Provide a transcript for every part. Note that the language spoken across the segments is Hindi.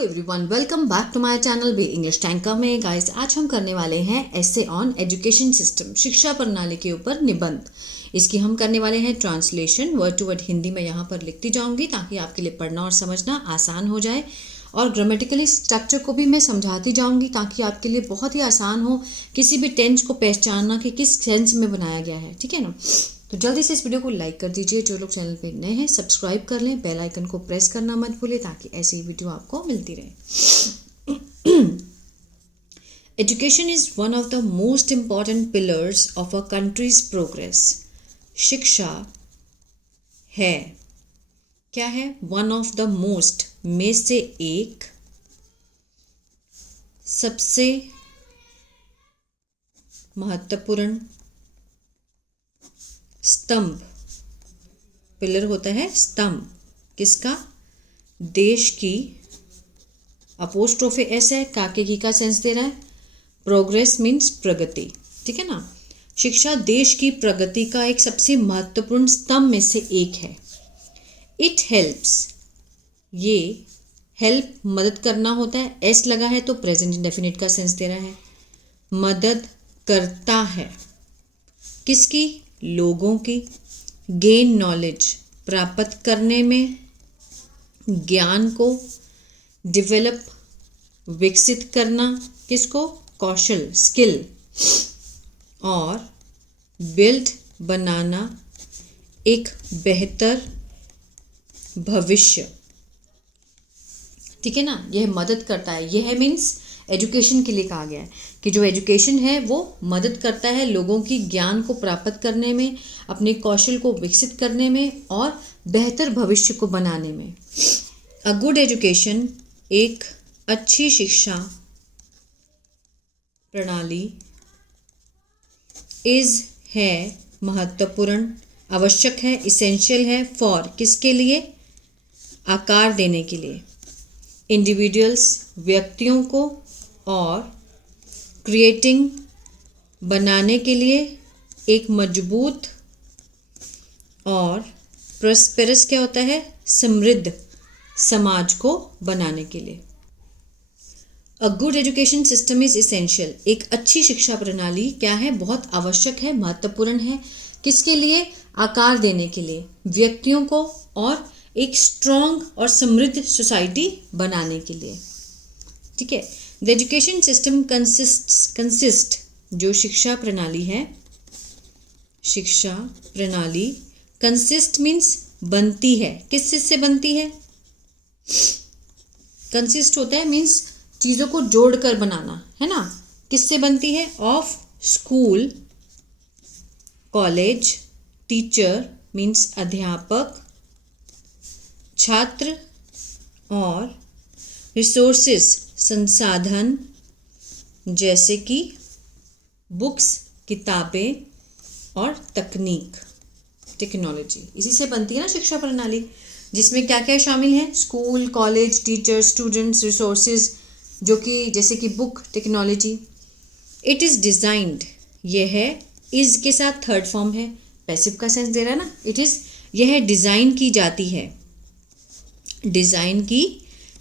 Everyone, welcome back to my channel be English tanker में। गाइस, आज हम करने वाले हैं एसे ऑन एजुकेशन सिस्टम, शिक्षा प्रणाली के ऊपर निबंध। इसकी हम करने वाले हैं translation, word to word Hindi में यहाँ पर लिखती जाऊंगी ताकि आपके लिए पढ़ना और समझना आसान हो जाए, और ग्रामेटिकली स्ट्रक्चर को भी मैं समझाती जाऊंगी ताकि आपके लिए बहुत ही आसान हो किसी भी टेंस को पहचानना कि किस सेंस में बनाया गया है। ठीक है ना? तो जल्दी से इस वीडियो को लाइक कर दीजिए। जो लोग चैनल पे नए हैं सब्सक्राइब कर लें, बेल आइकन को प्रेस करना मत भूलिए ताकि ऐसी ही वीडियो आपको मिलती रहे। Education is one of the most important pillars of a countries progress. शिक्षा है, क्या है? वन ऑफ द मोस्ट, में से एक, सबसे महत्वपूर्ण, स्तंभ, पिलर होता है स्तंभ, किसका? देश की। अपोस्ट्रोफे एस है, काके की का सेंस दे रहा है। प्रोग्रेस मीन्स प्रगति। ठीक है ना? शिक्षा देश की प्रगति का एक सबसे महत्वपूर्ण स्तंभ में से एक है। इट हेल्प्स, ये हेल्प मदद करना होता है, एस लगा है तो प्रेजेंट इंडेफिनिट का सेंस दे रहा है। मदद करता है, किसकी? लोगों की। गेन नॉलेज, प्राप्त करने में, ज्ञान को। डेवलप, विकसित करना, किसको? कौशल, स्किल। और बिल्ड, बनाना, एक बेहतर भविष्य। ठीक है ना? यह मदद करता है। यह मीन्स एजुकेशन के लिए कहा गया है कि जो एजुकेशन है वो मदद करता है लोगों की ज्ञान को प्राप्त करने में, अपने कौशल को विकसित करने में और बेहतर भविष्य को बनाने में। अ गुड एजुकेशन, एक अच्छी शिक्षा प्रणाली, इज है, महत्वपूर्ण, आवश्यक है, इसेंशियल है, फॉर, किसके लिए? आकार देने के लिए। इंडिविजुअल्स, व्यक्तियों को, और क्रिएटिंग, बनाने के लिए, एक मजबूत, और प्रॉस्पेरस क्या होता है? समृद्ध समाज को बनाने के लिए। A good education system is essential, एक अच्छी शिक्षा प्रणाली क्या है? बहुत आवश्यक है, महत्वपूर्ण है, किसके लिए? आकार देने के लिए, व्यक्तियों को, और एक स्ट्रॉन्ग और समृद्ध सोसाइटी बनाने के लिए। ठीक है? द एजुकेशन सिस्टम कंसिस्ट, जो शिक्षा प्रणाली है, शिक्षा प्रणाली, कंसिस्ट मीन्स बनती है, किस चीज से बनती है? कंसिस्ट होता है मीन्स चीजों को जोड़कर बनाना, है ना? किससे बनती है? Of school, college, teacher means अध्यापक, छात्र, और रिसोर्सेस, संसाधन, जैसे कि बुक्स, किताबें, और तकनीक, टेक्नोलॉजी। इसी से बनती है ना शिक्षा प्रणाली, जिसमें क्या क्या शामिल है? School, college, teacher, students, resources, जो कि जैसे कि book, technology. It is designed, यह है, इज के साथ थर्ड फॉर्म है, पैसिव का सेंस दे रहा है ना। इट इज़, यह डिज़ाइन की जाती है, डिज़ाइन की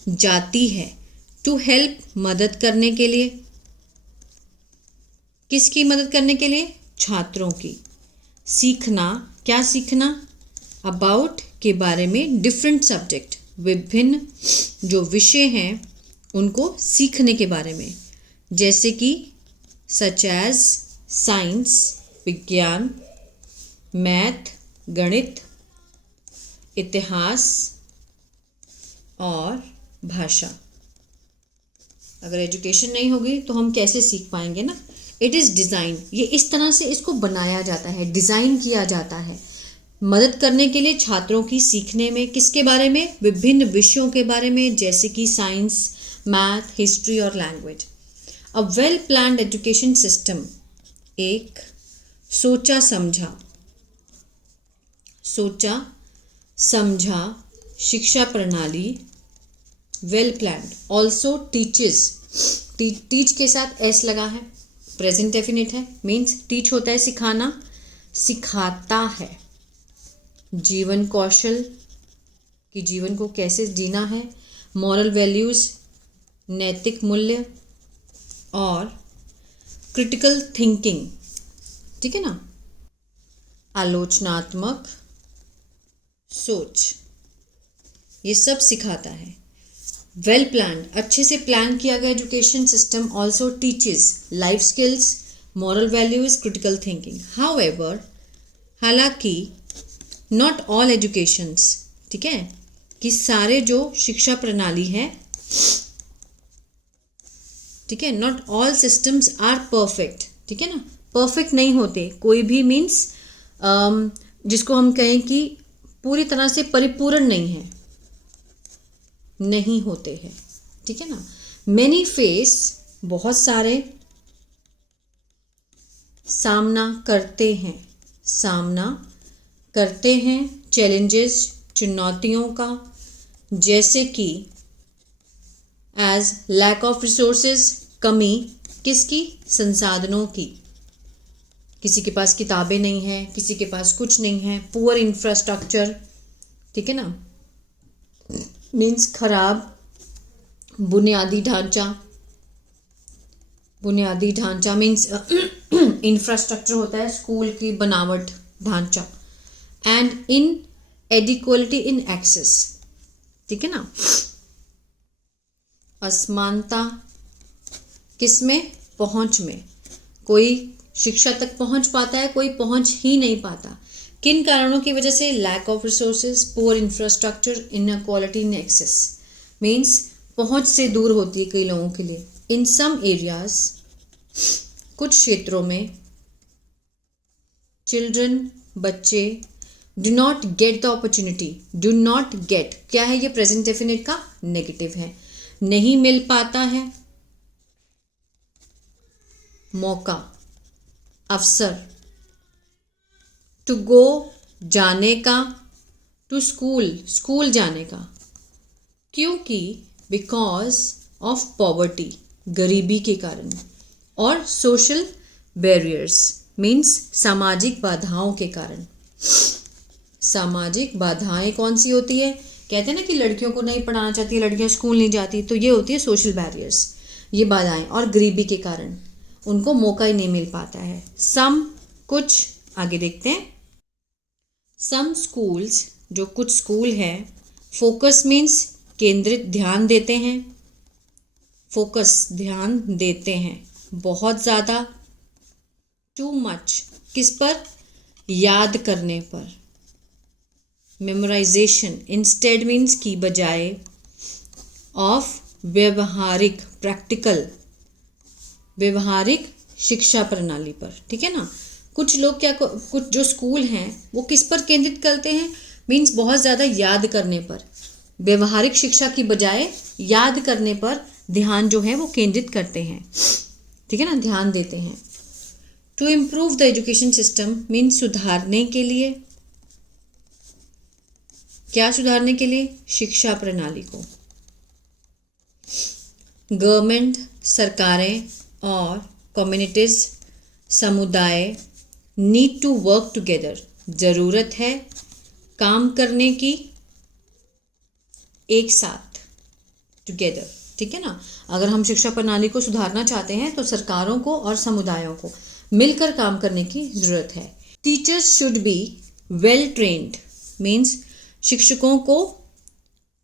जाती है। टू हेल्प, मदद करने के लिए, किसकी मदद करने के लिए? छात्रों की। सीखना, क्या सीखना? अबाउट, के बारे में, डिफरेंट सब्जेक्ट, विभिन्न जो विषय हैं उनको सीखने के बारे में, जैसे कि सच एज साइंस, विज्ञान, मैथ, गणित, इतिहास, और भाषा। अगर एजुकेशन नहीं होगी तो हम कैसे सीख पाएंगे ना? इट इज़ डिज़ाइन, ये इस तरह से इसको बनाया जाता है, डिज़ाइन किया जाता है, मदद करने के लिए छात्रों की सीखने में, किसके बारे में? विभिन्न विषयों के बारे में, जैसे कि साइंस, मैथ, हिस्ट्री और language. A well planned education system, एक सोचा समझा शिक्षा प्रणाली, well planned. Also teaches, teach के साथ एस लगा है, प्रेजेंट डेफिनेट है, मीन्स टीच होता है सिखाना, सिखाता है। जीवन कौशल, कि जीवन को कैसे जीना है। मॉरल वैल्यूज़, नैतिक मूल्य और क्रिटिकल थिंकिंग, ठीक है ना, आलोचनात्मक सोच, ये सब सिखाता है। वेल प्लान्ड, अच्छे से प्लान किया गया education system also teaches life skills, moral values, critical thinking. However, हालांकि नॉट ऑल एजुकेशंस, ठीक है, कि सारे जो शिक्षा प्रणाली है, ठीक है, not all systems are perfect, ठीक है ना, परफेक्ट नहीं होते कोई भी, मीन्स जिसको हम कहें कि पूरी तरह से परिपूर्ण नहीं होते हैं, ठीक है ना। मैनी फेस, बहुत सारे सामना करते हैं चैलेंजेस, चुनौतियों का, जैसे कि एज लैक ऑफ रिसोर्सेज, कमी किसकी, संसाधनों की, किसी के पास किताबें नहीं हैं, किसी के पास कुछ नहीं है, पुअर इंफ्रास्ट्रक्चर, ठीक है ना, मीन्स खराब बुनियादी ढांचा मीन्स इंफ्रास्ट्रक्चर होता है स्कूल की बनावट, ढांचा, एंड इन एडिक्वलिटी इन एक्सेस, ठीक है ना, असमानता किसमें, पहुंच में, कोई शिक्षा तक पहुंच पाता है, कोई पहुंच ही नहीं पाता। किन कारणों की वजह से, lack of resources, poor infrastructure, inequality in access, means पहुंच से दूर होती है कई लोगों के लिए। इन सम एरियाज, कुछ क्षेत्रों में, चिल्ड्रन, बच्चे, do not get the opportunity, do not gate क्या है, ये प्रेजेंट डेफिनेट का नेगेटिव है, नहीं मिल पाता है मौका, अवसर, टू गो जाने का, टू स्कूल जाने का, क्योंकि बिकॉज ऑफ पॉवर्टी, गरीबी के कारण, और सोशल बैरियर्स मीन्स सामाजिक बाधाओं के कारण। सामाजिक बाधाएं कौन सी होती है, कहते हैं ना कि लड़कियों को नहीं पढ़ाना चाहती, लड़कियां स्कूल नहीं जाती, तो ये होती है सोशल बैरियर्स, ये बाधाएं, और गरीबी के कारण उनको मौका ही नहीं मिल पाता है। सम, कुछ, आगे देखते हैं। सम स्कूल्स, जो कुछ स्कूल है, फोकस मीन्स केंद्रित, ध्यान देते हैं, फोकस ध्यान देते हैं, बहुत ज़्यादा, टू मच किस पर, याद करने पर, मेमोराइजेशन, इंस्टेड मीन्स की बजाय, ऑफ व्यवहारिक, प्रैक्टिकल, व्यवहारिक शिक्षा प्रणाली पर, ठीक है ना। कुछ लोग क्या, कुछ जो स्कूल हैं वो किस पर केंद्रित करते हैं, मीन्स बहुत ज़्यादा याद करने पर, व्यवहारिक शिक्षा की बजाय याद करने पर ध्यान जो है वो केंद्रित करते हैं, ठीक है ना, ध्यान देते हैं। To improve the education system means सुधारने के लिए, क्या सुधारने के लिए, शिक्षा प्रणाली को। गवर्नमेंट, सरकारें, और कम्युनिटीज, समुदाय, नीड टू वर्क टुगेदर, ज़रूरत है काम करने की, एक साथ, टुगेदर, ठीक है ना। अगर हम शिक्षा प्रणाली को सुधारना चाहते हैं तो सरकारों को और समुदायों को मिलकर काम करने की ज़रूरत है। Teachers should be well trained means शिक्षकों को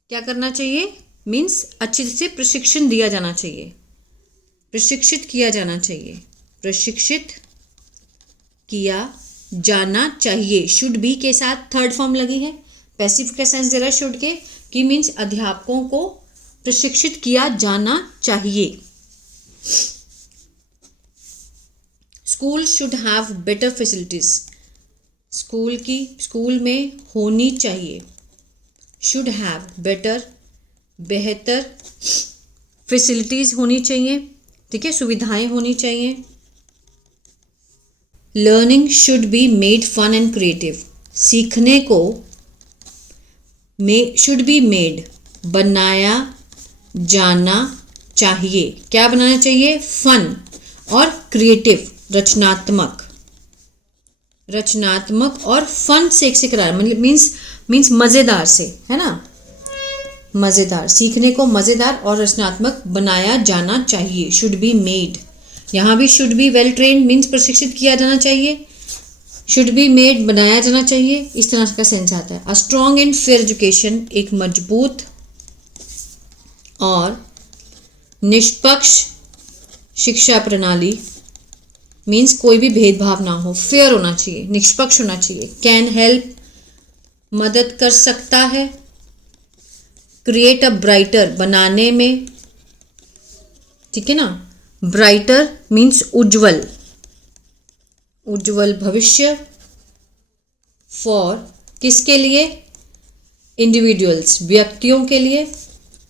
क्या करना चाहिए, मीन्स अच्छे से प्रशिक्षण दिया जाना चाहिए, प्रशिक्षित किया जाना चाहिए, प्रशिक्षित किया जाना चाहिए। शुड बी के साथ थर्ड फॉर्म लगी है, पैसिव का सेंस दे रहा है शुड के, कि मीन्स अध्यापकों को प्रशिक्षित किया जाना चाहिए। School should have better facilities, school में होनी चाहिए, शुड हैव बेटर, बेहतर फैसिलिटीज होनी चाहिए, ठीक है, सुविधाएं होनी चाहिए। Learning should be made fun and creative, सीखने को शुड बी मेड, बनाया जाना चाहिए, क्या बनाना चाहिए, फन और क्रिएटिव, रचनात्मक और फन से एक से करार, मतलब मीन्स मज़ेदार से, है ना, मज़ेदार, सीखने को मज़ेदार और रचनात्मक बनाया जाना चाहिए। शुड बी मेड, यहाँ भी should be well trained means प्रशिक्षित किया जाना चाहिए, शुड बी मेड बनाया जाना चाहिए, इस तरह का सेंस आता है। A strong and fair education, एक मजबूत और निष्पक्ष शिक्षा प्रणाली मीन्स कोई भी भेदभाव ना हो, फेयर होना चाहिए, निष्पक्ष होना चाहिए। कैन हेल्प, मदद कर सकता है। क्रिएट अ ब्राइटर, बनाने में, ठीक है ना, ब्राइटर मीन्स उज्जवल, उज्जवल भविष्य। फॉर, किसके लिए, इंडिविजुअल्स, व्यक्तियों के लिए,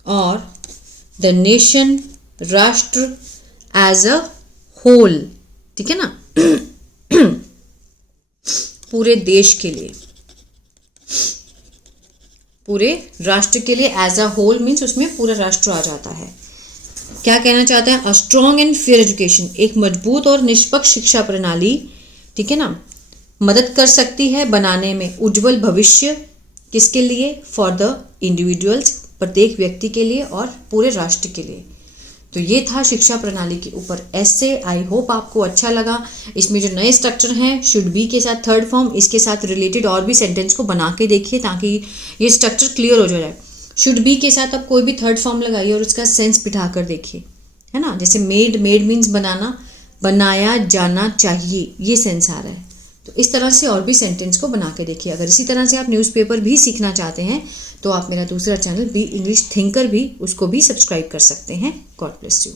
और द नेशन, राष्ट्र, एज अ होल, ठीक है ना, पूरे देश के लिए, पूरे राष्ट्र के लिए। एज अ होल मीन्स उसमें पूरा राष्ट्र आ जाता है। क्या कहना चाहता है, a strong and fair education, एक मजबूत और निष्पक्ष शिक्षा प्रणाली, ठीक है ना, मदद कर सकती है बनाने में उज्जवल भविष्य, किसके लिए, फॉर द इंडिविजुअल्स, प्रत्येक व्यक्ति के लिए और पूरे राष्ट्र के लिए। तो ये था शिक्षा प्रणाली के ऊपर एस्से। आई होप आपको अच्छा लगा। इसमें जो नए स्ट्रक्चर हैं, शुड बी के साथ थर्ड फॉर्म, इसके साथ रिलेटेड और भी सेंटेंस को बना के देखिए ताकि ये स्ट्रक्चर क्लियर हो जाए। शुड बी के साथ आप कोई भी थर्ड फॉर्म लगाइए और उसका सेंस बिठा कर देखिए, है ना। जैसे मेड, मेड मीन्स बनाना, बनाया जाना चाहिए, ये सेंस आ रहा है। तो इस तरह से और भी सेंटेंस को बना के देखिए। अगर इसी तरह से आप न्यूज़पेपर भी सीखना चाहते हैं तो आप मेरा दूसरा चैनल बी इंग्लिश थिंकर भी, उसको भी सब्सक्राइब कर सकते हैं। God bless you.